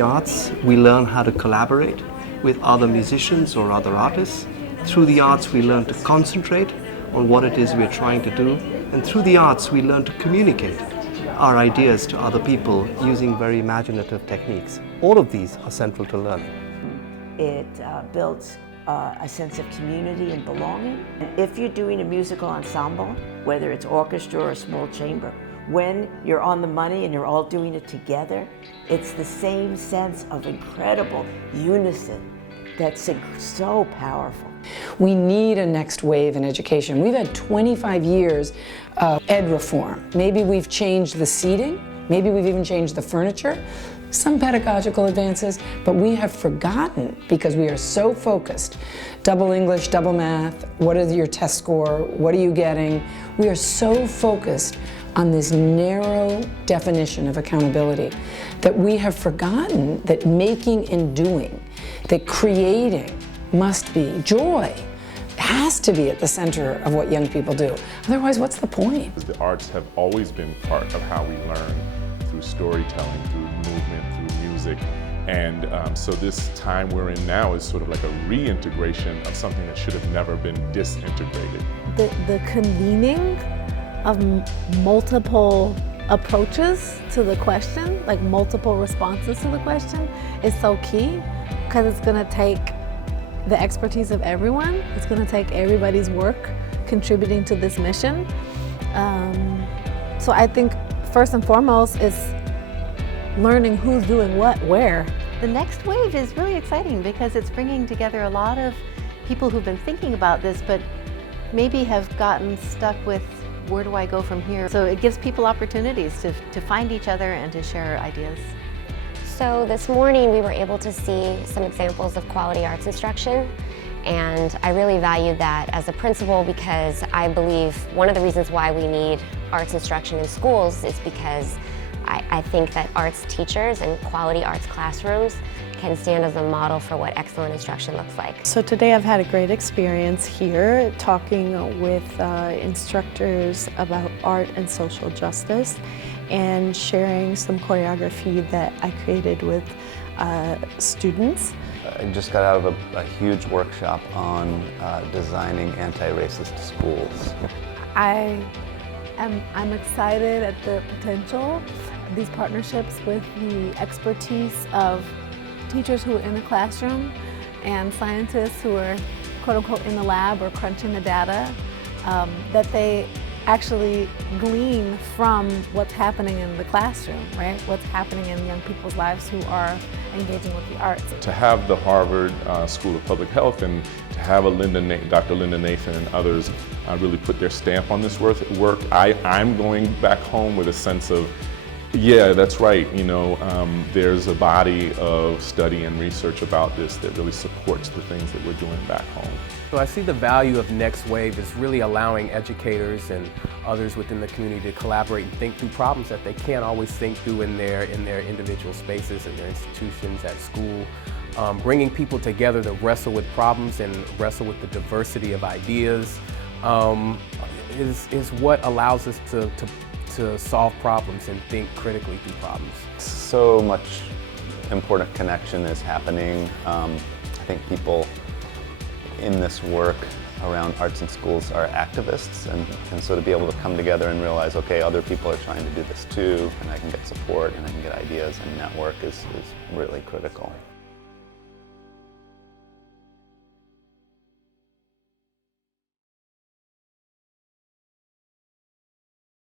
the arts, we learn how to collaborate with other musicians or other artists. Through the arts, we learn to concentrate on what it is we're trying to do. And through the arts, we learn to communicate our ideas to other people using very imaginative techniques. All of these are central to learning. It builds a sense of community and belonging. If you're doing a musical ensemble, whether it's orchestra or small chamber, when you're on the money and you're all doing it together, it's the same sense of incredible unison that's so powerful. We need a next wave in education. We've had 25 years of ed reform. Maybe we've changed the seating, maybe we've even changed the furniture, some pedagogical advances, but we have forgotten, because we are so focused, double English, double math, what is your test score, what are you getting? We are so focused on this narrow definition of accountability that we have forgotten that making and doing, that creating must be joy, has to be at the center of what young people do. Otherwise, what's the point? The arts have always been part of how we learn, through storytelling, through movement, through music. And so this time we're in now is sort of like a reintegration of something that should have never been disintegrated. The convening of multiple approaches to the question, like multiple responses to the question, is so key, because it's going to take the expertise of everyone. It's going to take everybody's work contributing to this mission. So I think first and foremost is learning who's doing what, where. The next wave is really exciting because it's bringing together a lot of people who've been thinking about this, but maybe have gotten stuck with, where do I go from here? So it gives people opportunities to find each other and to share ideas. So this morning we were able to see some examples of quality arts instruction, and I really valued that as a principal, because I believe one of the reasons why we need arts instruction in schools is because I think that arts teachers and quality arts classrooms can stand as a model for what excellent instruction looks like. So today I've had a great experience here talking with instructors about art and social justice, and sharing some choreography that I created with students. I just got out of a huge workshop on designing anti-racist schools. I'm excited at the potential, these partnerships with the expertise of teachers who are in the classroom and scientists who are quote unquote in the lab or crunching the data, that they actually glean from what's happening in the classroom, right? What's happening in young people's lives who are engaging with the arts. To have the Harvard School of Public Health and to have Dr. Linda Nathan and others really put their stamp on this work, I'm going back home with a sense of, yeah, that's right, you know, there's a body of study and research about this that really supports the things that we're doing back home. So I see the value of Next Wave is really allowing educators and others within the community to collaborate and think through problems that they can't always think through in their individual spaces, in their institutions, at school. Bringing people together to wrestle with problems and wrestle with the diversity of ideas is what allows us to solve problems and think critically through problems. So much important connection is happening. I think people in this work around arts and schools are activists, and so to be able to come together and realize, okay, other people are trying to do this too, and I can get support and I can get ideas and network is really critical.